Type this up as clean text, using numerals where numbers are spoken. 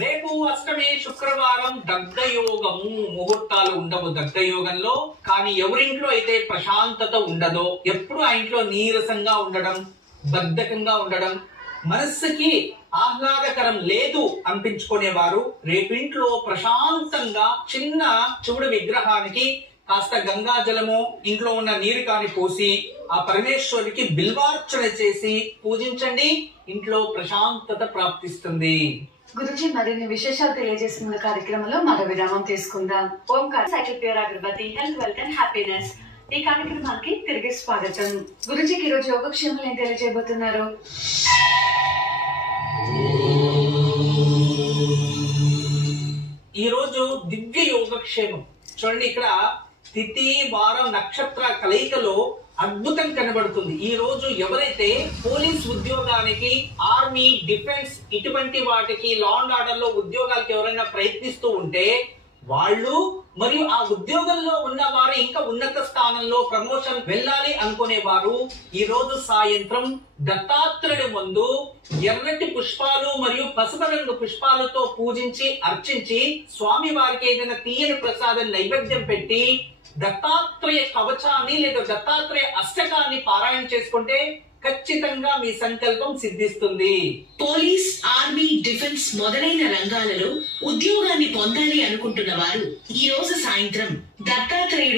రేపు అష్టమి శుక్రవారం దగ్ధయోగము. ముహూర్తాలు ఉండవు దగ్ధయోగంలో. కానీ ఎవరింట్లో అయితే ప్రశాంతత ఉండదో, ఎప్పుడు ఆ ఇంట్లో నీరసంగా ఉండడం, బద్ధకంగా ఉండడం, మనస్సుకి ఆహ్లాదకరం లేదు అనిపించుకునేవారు రేపింట్లో ప్రశాంతంగా చిన్న శివుడి విగ్రహానికి కాస్త గంగాజలము ఇంట్లో ఉన్న నీరు కాని పోసి ఆ పరమేశ్వరుడికి బిల్వార్చన చేసి పూజించండి. ఇంట్లో ప్రశాంతత ప్రాప్తిస్తుంది. గురుజీ మరిన్ని విశేషాలు తెలియజేసిన కార్యక్రమంలో మరో విరామం తీసుకుందాం. Omkar cycle pure agarbatti health wealth and happiness ఈ కార్యక్రమానికి తిరిగి స్వాగతం. గురుజీకి ఈ రోజు యోగక్షేమాలు ఏం తెలియజేయబోతున్నారు? ఈ రోజు దివ్య యోగక్షేమం చూడండి. ఇక్కడ తిథి వారం నక్షత్ర కలయికలో అద్భుతం కనబడుతుంది. ఈ రోజు ఎవరైతే పోలీస్ ఉద్యోగానికి, ఆర్మీ, డిఫెన్స్ ఇటువంటి వాటికి, లా అండ్ ఆర్డర్ లో ఉద్యోగాలకు ఎవరైనా ప్రయత్నిస్తూ ఉంటే వాళ్ళు మరియు ఆ ఉద్యోగంలో ఉన్న వారు ఇంకా ఉన్నత స్థానంలో ప్రమోషన్ వెళ్ళాలి అనుకునేవారు ఈ రోజు సాయంత్రం దత్తాత్రేయుడి ముందు ఎర్రటి పుష్పాలు మరియు పసుపు రంగు పుష్పాలతో పూజించి అర్చించి స్వామి వారికి ఏదైనా తీయని ప్రసాదం నైవేద్యం పెట్టి దత్తాత్రేయ కవచాన్ని లేదా దత్తాత్రేయ అష్టకాన్ని పారాయణ చేసుకుంటే ఖచ్చితంగా మీ సంకల్పం సిద్ధిస్తుంది. పోలీస్, ఆర్మీ, డిఫెన్స్ మొదలైన రంగాలలో ఉద్యోగాన్ని పొందాలి అనుకుంటున్న వారు ఈ రోజు సాయంత్రం దత్తాత్రేయుడి